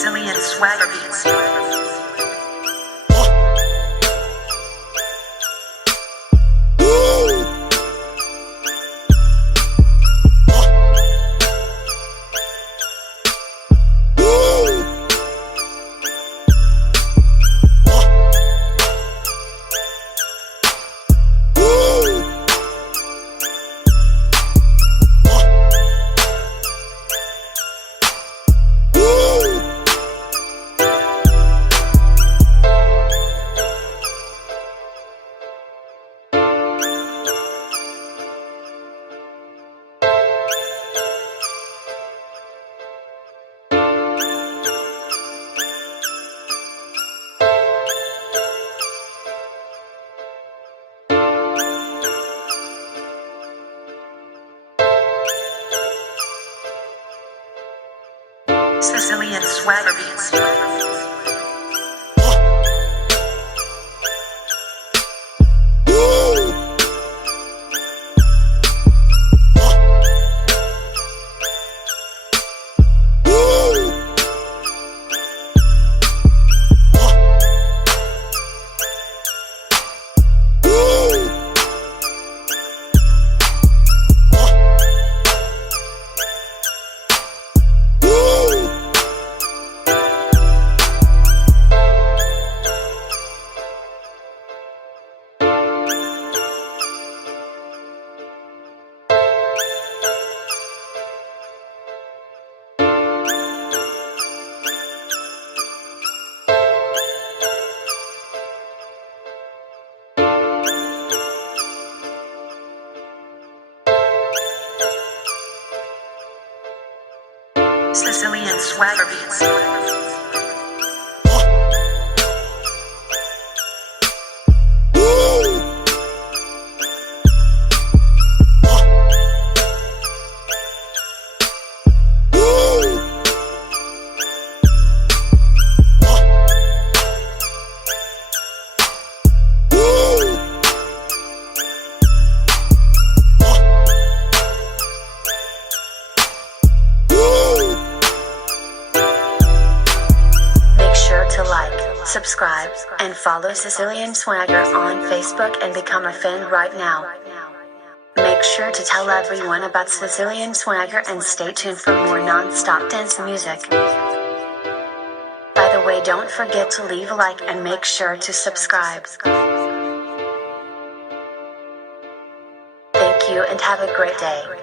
Sicilian swagger beats. Sicilian swagger beats. Sicilian swagger beats. To like, subscribe, and follow Sicilian Swagger on Facebook and become a fan right now. Make sure to tell everyone about Sicilian Swagger and stay tuned for more non-stop dance music. By the way, don't forget to leave a like and make sure to subscribe. Thank you and have a great day.